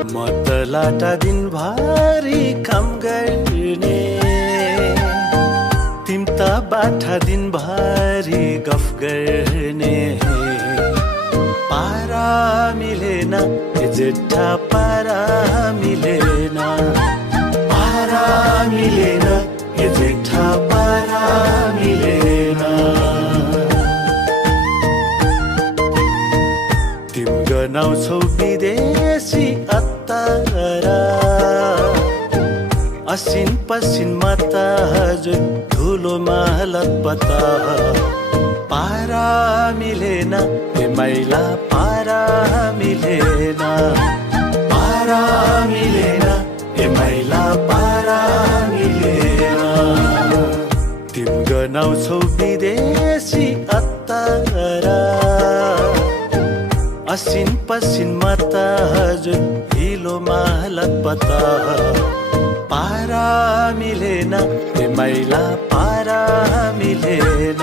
म त लाटा दिनभरि काम गर्ने, तिम त बाठा दिनभरि गफ गर्ने। पारा मिलेन ए जेठा पारा मिलेन, पारा मिलेन ए जेठा पारा मिलेन। तिम गनाउँछौ विदेशी अत्तारा, असिन पसिनमा त हजुर धुलोमा लतपता। पारा मिलेन ए मैला पारा मिलेन, पारा मिलेन ए मैला पारा मिलेन। तिम गनाउँछौ विदेशी अत्तारा, असिन पसिनमा त हजुर हिलोमा लतपता। पारा मिलेन ए मैला पारा मिलेन।